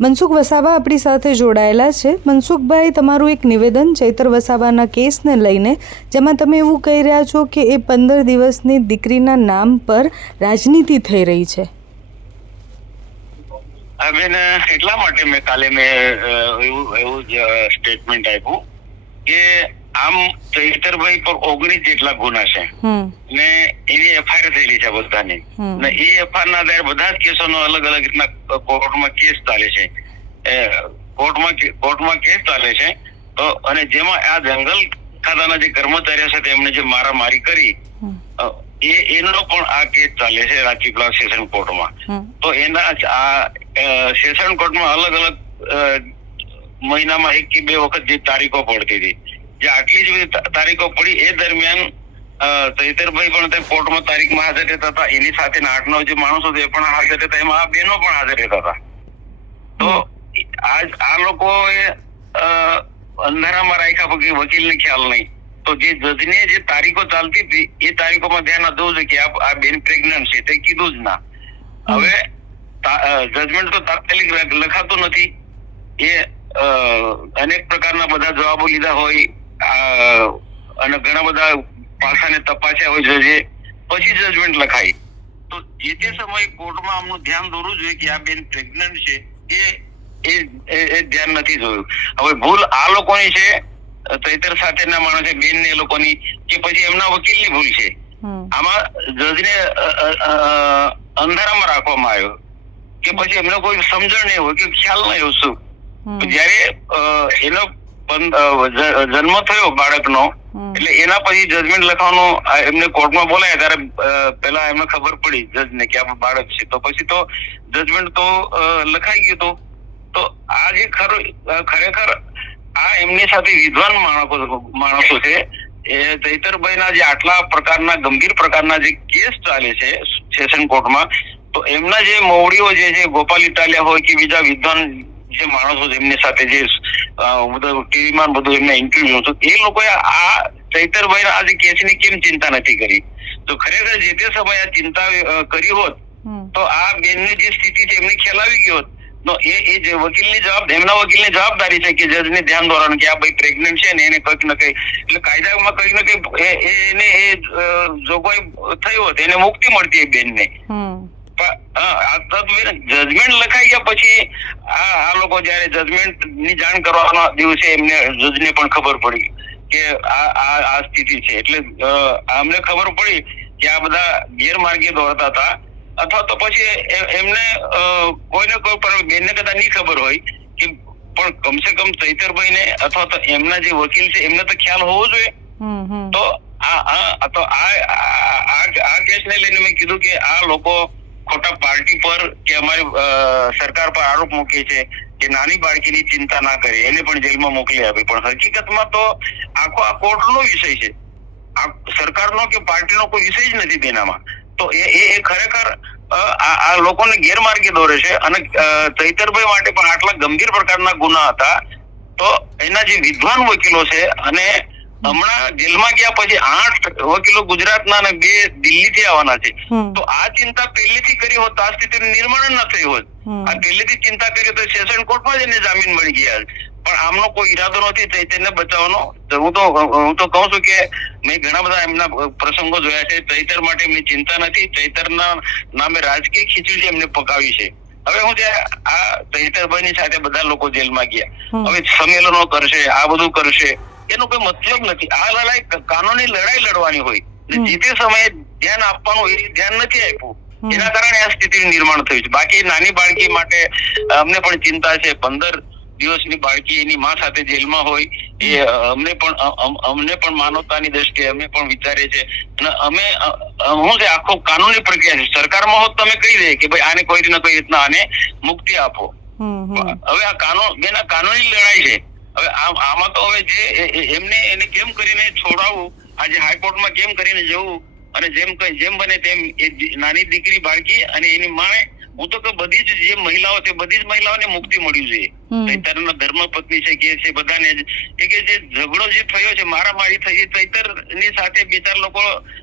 મનસુખ વસાવા આપણી સાથે જોડાયેલા છે. મનસુખભાઈ, તમારું એક નિવેદન ચૈતર વસાવાના કેસને લઈને, જેમાં તમે એવું કહી રહ્યા છો કે એ 15 દિવસની દીકરીના નામ પર રાજનીતિ થઈ રહી છે. બેન, એટલા માટે મેં કાલે એવું જ સ્ટેટમેન્ટ આપ્યું કે આમ ચૈતરભાઈ પર 19 જેટલા ગુના છે ને એની એફઆઈઆર થયેલી છે બધાની, ને એ એફઆઈઆર ના આધારે બધા જ કેસોનો અલગ અલગ રીતના કોર્ટમાં કેસ ચાલે છે, કોર્ટમાં કેસ ચાલે છે. તો અને જેમાં આ જંગલ ખાતાના જે કર્મચારીઓ છે તેમને જે મારામારી કરી એનો પણ આ કેસ ચાલે છે રાજપીપળા સેશન કોર્ટમાં. તો એના આ સેશન કોર્ટમાં અલગ અલગ મહિનામાં 1 કે 2 વખત જે તારીખો પડતી હતી, જે આટલી જ તારીખો પડી એ દરમિયાન ચૈતરભાઈ પણ કોર્ટમાં તારીખમાં હાજર રહેતા હતા, એની સાથે 8-9 જે માણસો એ પણ હાજર રહેતા, એમાં આ બેનો પણ હાજર રહેતા હતા. તો આ લોકોએ અંધારામાં રાખ્યા કે વકીલને ખ્યાલ નહીં. તો જે જજને જે તારીખો ચાલતી હતી એ તારીખોમાં ધ્યાન આપવું છે કે આ બેન પ્રેગ્નન્ટ છે, તે કીધું જ ના. હવે જજમેન્ટ તો તાત્કાલિક લખાતું નથી, એ અનેક પ્રકારના બધા જવાબો લીધા હોય અને ઘણા બધા પાસાને તપાસ્યા હોય જજે, પછી જજમેન્ટ લખાય. તો જે તે સમયે કોર્ટમાં આમનું ધ્યાન દોરવું જોઈએ કે આ બેન પ્રેગ્નન્ટ છે, એ ધ્યાન નથી જોયું. હવે ભૂલ આ લોકોની છે, ચૈતર સાથેના માણસે બેન ને એ લોકોની, કે પછી એમના વકીલની ભૂલ છે? આમાં જજને અંધારામાં રાખવામાં આવ્યો કે પછી એમને કોઈ સમજણ નહીં હોય કે ખ્યાલ નહીં હોય શું? જયારે એનો જન્મ થયો બાળકનો, એટલે એના પછી જજમેન્ટ લખવાનું એમને કોર્ટમાં બોલાયા ત્યારે પેલા એમને ખબર પડી જજને કે આ બાળક છે, તો પછી તો જજમેન્ટ તો લખાઈ ગયું. તો આ જે ખરેખર આ એમની સાથે વિદ્વાન માણસો છે, એ ચૈતરભાઈના જે આટલા પ્રકારના ગંભીર પ્રકારના જે કેસ ચાલે છે સેશન કોર્ટમાં, તો એમના જે મોવડીઓ જે છે, ગોપાલ ઇટાલિયા હોય કે બીજા વિદ્વાન જે માણસો એમની સાથે જે ટીવીમાં બધું એમને ઇન્ટરવ્યુ હતું, એ લોકોએ આ ચૈતરભાઈના આ જે કેસની કેમ ચિંતા નથી કરી? તો ખરેખર જે તે સમયે આ ચિંતા કરી હોત તો આ બેનની જે સ્થિતિ છે એમની ખ્યાલ આવી ગયો હોત. એ જે એમના વકીલની જવાબદારી છે કે જજને ધ્યાન દોરવાનું કે આ ભાઈ પ્રેગ્નન્ટ છે ને એને કંઈક ને કંઈક, એટલે કાયદામાં કંઈક ને કંઈક એને એ જોગવાઈ થઈ હોત, એને મુક્તિ મળતી એ બેનને. જજમેન્ટ લખાઈ ગયા પછી આ લોકો જયારે જજમેન્ટ ની જાણ કરવાના દિવસે એમને જજને પણ ખબર પડી કે આ સ્થિતિ છે, એટલે અમને ખબર પડી કે આ બધા ગેરમાર્ગે દોડતા હતા, અથવા તો પછી એમને કોઈને કોઈ પણ બેનને કદાચ નહીં ખબર હોય કે, પણ કમસે કમ ચૈતરભાઈ ને અથવા તો એમના જે વકીલ છે એમને તો ખ્યાલ હોવો જોઈએ. તો આ કેસને લઈને મેં કીધું કે આ લોકો ખોટા પાર્ટી પર કે અમારી સરકાર પર આરોપ મૂકે છે કે નાની બાળકીની ચિંતા ના કરે, એને પણ જેલમાં મોકલી આપે, પણ હકીકતમાં તો આખો આ કોર્ટનો વિષય છે, સરકારનો કે પાર્ટીનો કોઈ વિષય જ નથી તેનામાં. તો એ ખરેખર આ લોકોને ગેરમાર્ગે દોરે છે. અને ચૈતરભાઈ માટે પણ આટલા ગંભીર પ્રકારના ગુના હતા, તો એના જે વિદ્વાન વકીલો છે, અને હમણાં જેલમાં ગયા પછી 8 વકીલો ગુજરાતના અને 2 દિલ્હીથી આવવાના છે, તો આ ચિંતા પહેલેથી કરી હોત આ સ્થિતિનું નિર્માણ ન થયું હોત. આ પહેલેથી ચિંતા કરી તો સેશન કોર્ટમાં જ એને જામીન મળી ગયા. પણ આમનો કોઈ ઈરાદો નથી ચૈતરને બચાવવાનો. હું તો કહું છું કે મેં ઘણા બધા એમના પ્રસંગો જોયા છે, ચૈતર માટે એમની ચિંતા નથી, ચૈતરના નામે રાજકીય ખીચડી એમને પકાવી છે. હવે હું આ ચૈતરભાઈની સાથે બધા લોકો જેલમાં ગયા, હવે સંમેલનો કરશે, આ બધું કરશે, એનો કોઈ મતલબ નથી. આ લડાઈ કાનૂની લડાઈ લડવાની હોય, જે તે સમયે ધ્યાન આપવાનું એ ધ્યાન નથી આપ્યું, એના કારણે આ સ્થિતિનું નિર્માણ થયું છે. બાકી નાની બાળકી માટે અમને પણ ચિંતા છે. 15 દિવસની બાળકી એની માં સાથે જેલમાં હોય, એ અમને પણ માનવતાની દ્રષ્ટિએ અમે પણ વિચારીએ છે. અને હું છે આખો કાનૂની પ્રક્રિયા છે. સરકારમાં હોત તમે કહી દે કે ભાઈ આને કોઈ ને કોઈ રીતના આને મુક્તિ આપો. હવે આ કાનૂની લડાઈ છે. હવે આમાં તો હવે જે એને કેમ કરીને છોડાવવું, આજે હાઈકોર્ટમાં કેમ કરીને જવું, અને જેમ બને તેમ એ નાની દીકરી બાળકી અને એની માને હું તો કે બધી જ જે મહિલાઓ છે બધી જ મહિલાઓને મુક્તિ મળવી જોઈએ. ચૈતરના ધર્મ પત્ની છે કે છે બધાને કે જે ઝઘડો જે થયો છે મારામારી થઈ ચૈતરની સાથે 2-4 લોકો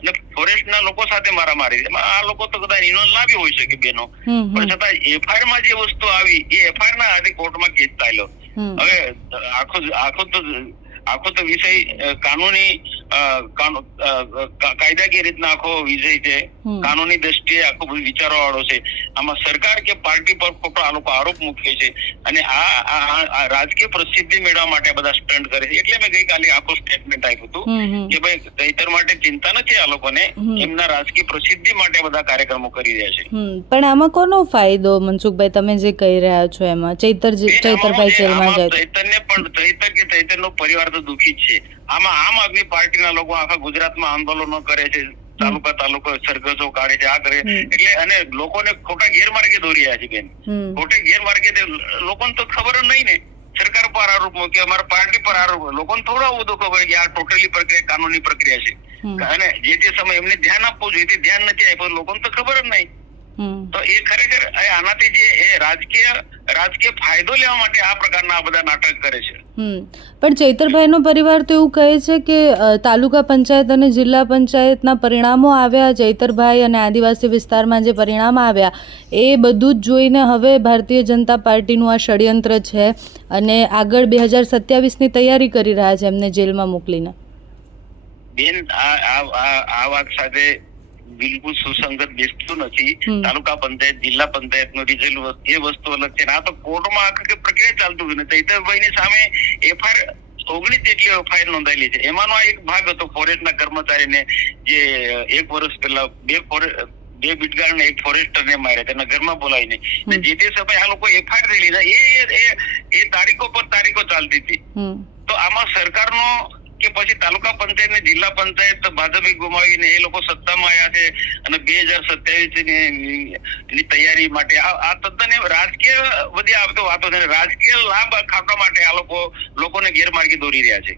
અને ફોરેસ્ટના લોકો સાથે મારામારી આ લોકો તો કદાચ ઇન્વોલ્વ ના બી હોઈ શકે બેનો, પણ છતાં એફઆઈઆર માં જે વસ્તુ આવી એ એફઆઈઆર ના આધારે કોર્ટમાં કેસ ચાલ્યો. હવે આખો તો વિષય કાનૂની કાયદાકીય રીતના આખો વિષય છે, કાનૂની દ્રષ્ટિએ આખો બધું વિચારવા વાળો છે. આમાં સરકાર કે પાર્ટી પર ખોટો આ લોકો આરોપ મૂકે છે અને આ રાજકીય પ્રસિદ્ધિ મેળવવા માટે આ બધા સ્ટન્ટ કરે છે. એટલે મેં ગઈકાલે આખું સ્ટેટમેન્ટ આપ્યું હતું કે ભાઈ ચૈતર માટે ચિંતા નથી આ લોકોને, એમના રાજકીય પ્રસિદ્ધિ માટે બધા કાર્યક્રમો કરી રહ્યા છે. પણ આમાં કોનો ફાયદો મનસુખભાઈ, તમે જે કહી રહ્યા છો એમાં? ચૈતરભાઈ જેલમાં જાય, ચૈતરનો પરિવાર તો દુઃખી જ છે. આમાં આમ આદમી પાર્ટીના લોકો આખા ગુજરાતમાં આંદોલનો કરે છે, તાલુકા સરઘસો કાઢે છે, આ કરે એટલે અને લોકોને ખોટા ગેરમાર્ગે દોરી રહ્યા છે બેન. ખોટે ગેરમાર્ગે લોકોને તો ખબર જ નહીં ને, સરકાર પર આરોપ મૂકે, અમારા પાર્ટી પર આરોપ, લોકોને થોડો બધું ખબર કે આ ટોટલી પ્રક્રિયા કાનૂની પ્રક્રિયા છે અને જે તે સમય એમને ધ્યાન આપવું જોઈએ તે ધ્યાન નથી આપ્યું, લોકોને તો ખબર જ નહીં. તો એ ખરેખર આનાથી જે એ રાજકીય ફાયદો લેવા માટે આ પ્રકારના બધા નાટક કરે છે. પણ ચૈતરભાઈનો પરિવાર તો એવું કહે છે કે તાલુકા પંચાયત અને જિલ્લા પંચાયતના પરિણામો આવ્યા, ચૈતરભાઈ અને આદિવાસી વિસ્તારમાં જે પરિણામ આવ્યા એ બધું જ જોઈને હવે ભારતીય જનતા પાર્ટીનું આ ષડયંત્ર છે અને આગળ 2027ની તૈયારી કરી રહ્યા છે એમને જેલમાં મોકલીને. બેન આ વાત સાથે બિલકુલ સુસંગત બેસતું નથી. તાલુકા પંચાયત જિલ્લા પંચાયત નું રિઝલ્ટ એ વસ્તુ અલગ છે. આ તો કોર્ટમાં આખી પ્રક્રિયા ચાલતું હોય ને. ચૈતરભાઈ ની સામે એફઆઈઆર 19 જેટલી એફઆઈઆર નોંધાયેલી છે. એમાંનો આ એક ભાગ હતો ફોરેસ્ટના કર્મચારીને જે 1 વર્ષ પહેલા બે બીટગાર્ડ એક ફોરેસ્ટર ને માર્યા, તેના ઘરમાં બોલાવીને જે તે સમયે આ લોકો એફઆઈઆર થયેલી એ તારીખો પર તારીખો ચાલતી હતી. તો આમાં સરકારનો કે પછી તાલુકા પંચાયત ને જિલ્લા પંચાયત ભાજપે ગુમાવીને એ લોકો સત્તામાં આવ્યા છે અને 2027 ની તૈયારી માટે આ તદ્દન રાજકીય બધી આ તો વાતો છે, રાજકીય લાભ ખાવા માટે આ લોકોને ગેરમાર્ગે દોરી રહ્યા છે.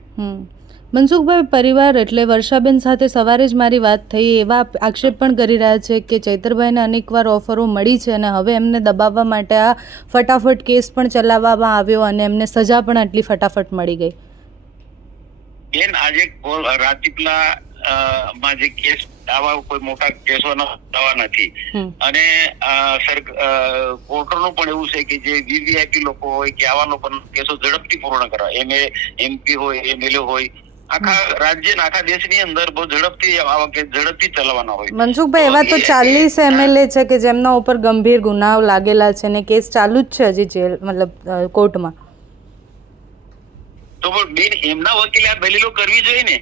મનસુખભાઈ, પરિવાર એટલે વર્ષાબેન સાથે સવારે જ મારી વાત થઈ, એવા આક્ષેપ પણ કરી રહ્યા છે કે ચૈતરભાઈને અનેકવાર ઓફરો મળી છે અને હવે એમને દબાવવા માટે આ ફટાફટ કેસ પણ ચલાવવામાં આવ્યો અને એમને સજા પણ આટલી ફટાફટ મળી ગઈ. બેન, આજે રાજપીપળા માં જે કેસ આવા કોઈ મોટા કેસો નથી અને કોર્ટનું પણ એવું છે કે જે વીવીઆઈપી લોકો હોય કે આવા લોકોના કેસો ઝડપથી પૂર્ણ કરવા, એમપી હોય, એમએલએ હોય, આખા રાજ્ય આખા દેશની અંદર બહુ ઝડપથી ચલાવવાના હોય. મનસુખભાઈ, એવા તો 40 એમએલએ છે કે જેમના ઉપર ગંભીર ગુનાઓ લાગેલા છે ને કેસ ચાલુ જ છે હજી જેલ મતલબ કોર્ટમાં. તો બેન, એમના વકીલે આ દલીલો કરવી જોઈએ ને.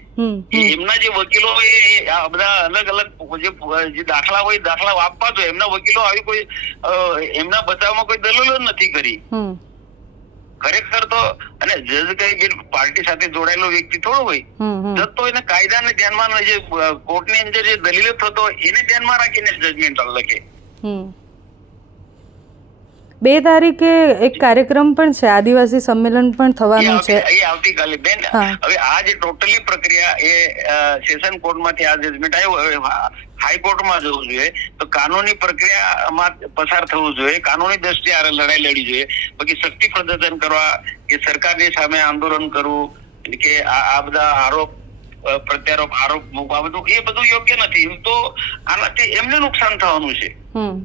એમના જે વકીલો હોય આ બધા અલગ અલગ જે દાખલા હોય દાખલા આપવા જોઈએ. એમના વકીલો આવી કોઈ એમના બચાવમાં કોઈ દલીલો નથી કરી ખરેખર તો. અને જજ કઈ પાર્ટી સાથે જોડાયેલો વ્યક્તિ થોડો હોય, જજ તો એને કાયદાને ધ્યાનમાં જે કોર્ટની અંદર જે દલીલો થતો એને ધ્યાનમાં રાખીને જજમેન્ટ લખે. 2 તારીખે એક કાર્યક્રમ પણ છે, આદિવાસી સંમેલન પણ થવાનું છે આવતીકાલે બેન. હવે આ જે ટોટલી પ્રક્રિયા એ સેશન કોર્ટમાંથી આ જજમેન્ટ આવ્યો, હવે હાઈકોર્ટમાં જવું જોઈએ તો કાનૂની પ્રક્રિયામાં પસાર થવું જોઈએ, કાનૂની દ્રષ્ટિએ આ લડાઈ લડવી જોઈએ. બાકી શક્તિ પ્રદર્શન કરવા કે સરકારની સામે આંદોલન કરવું કે આ બધા આરોપ મૂકવા બધું એ બધું યોગ્ય નથી. તો આનાથી એમને નુકસાન થવાનું છે.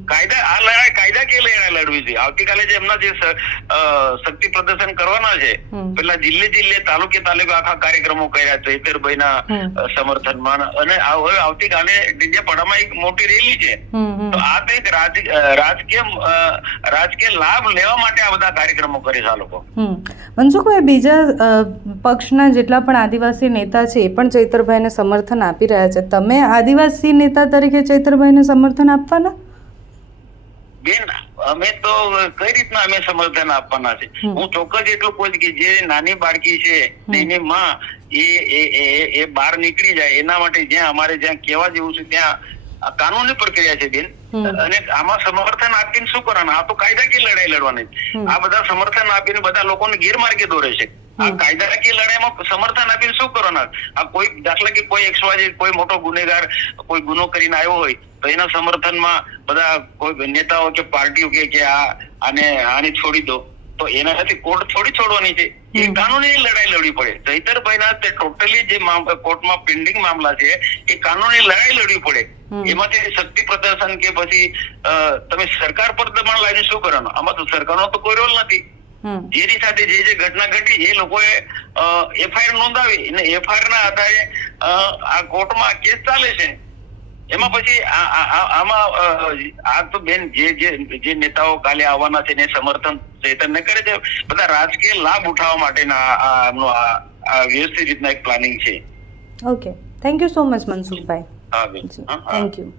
કાયદાકીય લડાઈ લડવી જોઈએ. આવતીકાલે જે એમના જે શક્તિ પ્રદર્શન કરવાના છે, પેલા જિલ્લે તાલુકે આખા કાર્યક્રમો કર્યા ચૈતરભાઈના સમર્થનમાં અને હવે આવતીકાલે ડીજેપડામાં એક મોટી રેલી છે. તો આ તો એક રાજકીય લાભ લેવા માટે આ બધા કાર્યક્રમો કરે છે આ લોકો. મનસુખભાઈ, બીજા પક્ષના જેટલા પણ આદિવાસી નેતા છે એ પણ ચૈતરભાઈને સમર્થન આપી રહ્યા છે. તમે આદિવાસી નેતા તરીકે ચૈતરભાઈને સમર્થન આપવાના? બેન, અમે તો કઈ રીતના અમે સમર્થન આપવાના છે? હું ચોક્કસ એટલું કહું કે જે નાની બાળકી છે એની માં એ બહાર નીકળી જાય એના માટે જ્યાં કહેવા જેવું છે ત્યાં કાનૂની પ્રક્રિયા છે બેન. અને આમાં સમર્થન આપીને શું કરવાનું? આ તો કાયદાકીય લડાઈ લડવાની. આ બધા સમર્થન આપીને બધા લોકોને ગેરમાર્ગે દોરે છે. આ કાયદાકીય લડાઈમાં સમર્થન આપીને શું કરવાના? આ કોઈ દાખલા કે કોઈ XYZ કોઈ મોટો ગુનેગાર કોઈ ગુનો કરીને આવ્યો હોય તો એના સમર્થનમાં બધા કોઈ નેતાઓ કે પાર્ટીઓ કે આને છોડી દો, તો એનાથી કોર્ટ થોડી છોડવાની છે. એ કાનૂની લડાઈ લડવી પડે. ચૈતરભાઈના તે ટોટલી જે કોર્ટમાં પેન્ડિંગ મામલા છે એ કાનૂની લડાઈ લડવી પડે. એમાંથી શક્તિ પ્રદર્શન કે પછી તમે સરકાર પર દબાણ લાવીને શું કરવાનું? આમાં તો સરકારનો તો કોઈ રોલ નથી. જેની સાથે જે ઘટના ઘટી એ લોકોએ FIR નોંધાવી અને FIR ના આધારે આ કોર્ટમાં કેસ ચાલે છે. એમાં પછી આમાં આ તો બેન જે નેતાઓ કાલે આવવાના છે ને સમર્થન ચૈતન્ય કરે છે, બધા રાજકીય લાભ ઉઠાવવા માટેના આ વ્યવસ્થિત રીતના એક પ્લાનિંગ છે. Okay, thank you so much Mansukhbhai. હા બેન, થેન્ક યુ.